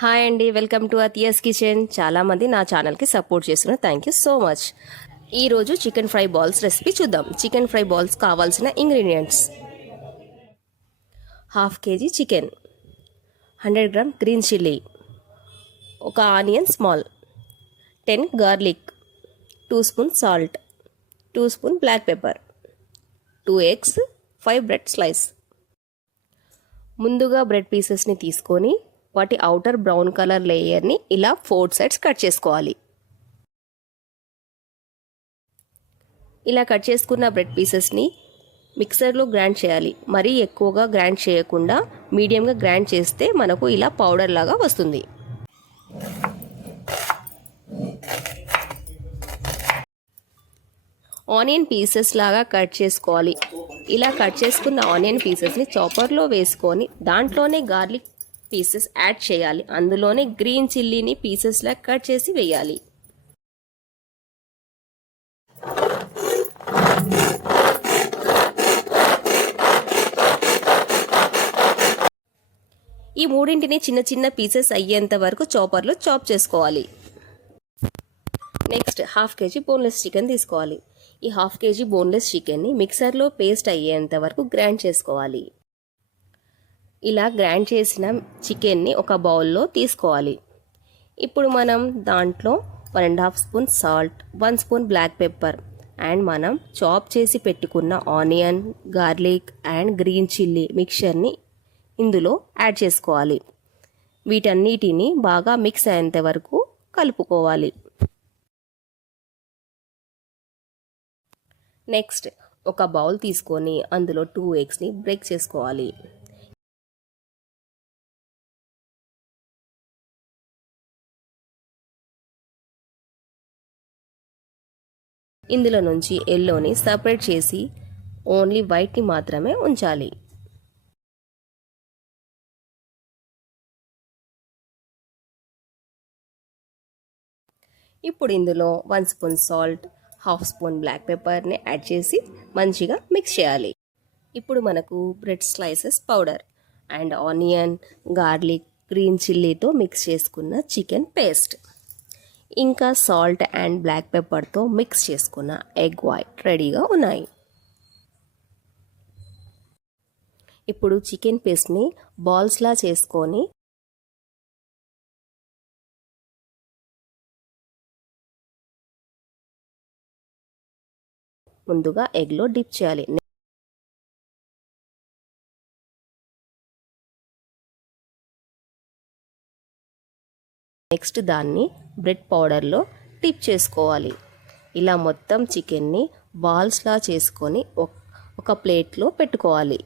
Hi అండి, welcome to Atiya's kitchen. చాలామంది నా ఛానల్కి సపోర్ట్ చేస్తున్నారు. Thank you so much. ఈరోజు చికెన్ ఫ్రై బాల్స్ రెసిపీ చూద్దాం. చికెన్ ఫ్రై బాల్స్ కావాల్సిన ingredients: 1/2 kg chicken, 100 gram green chilli, ఒక onion small, 10 garlic, 2 spoon salt, 2 spoon black pepper, 2 eggs, 5 bread slice. ముందుగా bread పీసెస్ని తీసుకొని వాటి అవుటర్ బ్రౌన్ కలర్ లేయర్ని ఇలా 4 సైడ్స్ కట్ చేసుకోవాలి. ఇలా కట్ చేసుకున్న బ్రెడ్ పీసెస్ని మిక్సర్లో గ్రైండ్ చేయాలి. మరీ ఎక్కువగా గ్రైండ్ చేయకుండా మీడియంగా గ్రైండ్ చేస్తే మనకు ఇలా పౌడర్ లాగా వస్తుంది. ఆనియన్ పీసెస్ లాగా కట్ చేసుకోవాలి. ఇలా కట్ చేసుకున్న ఆనియన్ పీసెస్ని చాపర్లో వేసుకొని దాంట్లోనే గార్లిక్ పీసెస్ యాడ్ చేయాలి. అందులోనే గ్రీన్ చిల్లీని పీసెస్ లా కట్ చేసి వేయాలి. ఈ మూడింటిని చిన్న చిన్న పీసెస్ అయ్యేంత వరకు చాపర్లో చాప్ చేసుకోవాలి. నెక్స్ట్ 1/2 kg బోన్లెస్ చికెన్ తీసుకోవాలి. ఈ 1/2 kg బోన్లెస్ చికెన్ని మిక్సర్లో పేస్ట్ అయ్యేంత వరకు గ్రైండ్ చేసుకోవాలి. ఇలా గ్రైండ్ చేసిన చికెన్ని ఒక బౌల్లో తీసుకోవాలి. ఇప్పుడు మనం దాంట్లో 1.5 spoon salt, 1 spoon black pepper and మనం చాప్ చేసి పెట్టుకున్న onion, garlic and green chilli మిక్చర్ని ఇందులో యాడ్ చేసుకోవాలి. వీటన్నిటిని బాగా మిక్స్ అయ్యేంత వరకు కలుపుకోవాలి. నెక్స్ట్ ఒక బౌల్ తీసుకొని అందులో 2 ఎగ్స్ని బ్రేక్ చేసుకోవాలి. ఇందులో నుంచి ఎల్లోని సపరేట్ చేసి ఓన్లీ వైట్ని మాత్రమే ఉంచాలి. ఇప్పుడు ఇందులో 1 స్పూన్ సాల్ట్, 1/2 స్పూన్ బ్లాక్ పెప్పర్ని యాడ్ చేసి మంచిగా మిక్స్ చేయాలి. ఇప్పుడు మనకు bread slices powder and onion, garlic, green చిల్లీతో మిక్స్ చేసుకున్న చికెన్ పేస్ట్, ఇంకా సాల్ట్ అండ్ బ్లాక్ పెప్పర్తో మిక్స్ చేసుకున్న ఎగ్ వైట్ రెడీగా ఉన్నాయి. ఇప్పుడు చికెన్ పేస్ట్ని బాల్స్లా చేసుకొని ముందుగా ఎగ్లో డిప్ చేయాలి. నెక్స్ట్ దాన్ని బ్రెడ్ పౌడర్లో డిప్ చేసుకోవాలి. ఇలా మొత్తం చికెన్ని బాల్స్లా చేసుకొని ఒక ప్లేట్లో పెట్టుకోవాలి.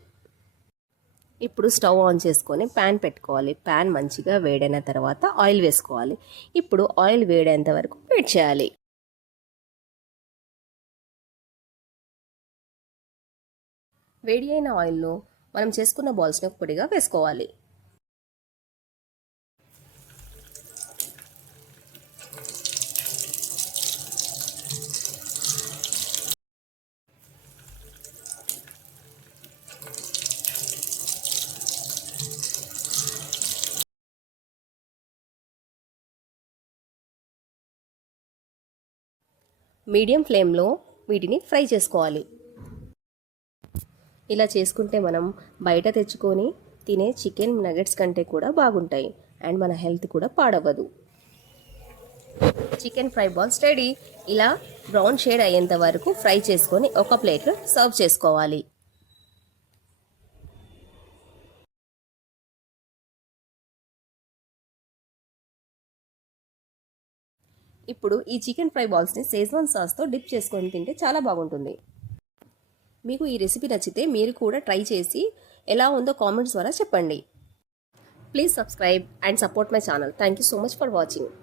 ఇప్పుడు స్టవ్ ఆన్ చేసుకొని ప్యాన్ పెట్టుకోవాలి. ప్యాన్ మంచిగా వేడైన తర్వాత ఆయిల్ వేసుకోవాలి. ఇప్పుడు ఆయిల్ వేడేంత వరకు వెయిట్ చేయాలి. వేడి అయిన ఆయిల్లో మనం చేసుకున్న బాల్స్ని పొడిగా వేసుకోవాలి. మీడియం ఫ్లేమ్లో వీటిని ఫ్రై చేసుకోవాలి. ఇలా చేసుకుంటే మనం బయట తెచ్చుకొని తినే చికెన్ నగెట్స్ కంటే కూడా బాగుంటాయి అండ్ మన హెల్త్ కూడా పాడవదు. Chicken fry balls ready. ఇలా బ్రౌన్ షేడ్ అయ్యేంత వరకు ఫ్రై చేసుకొని ఒక ప్లేట్లో సర్వ్ చేసుకోవాలి. ఇప్పుడు ఈ చికెన్ ఫ్రై బాల్స్ని షేజ్వాన్ సాస్తో డిప్ చేసుకొని తింటే చాలా బాగుంటుంది. మీకు ఈ రెసిపీ నచ్చితే మీరు కూడా ట్రై చేసి ఎలా ఉందో కామెంట్స్ ద్వారా చెప్పండి. Please subscribe and support my channel. Thank you so much for watching.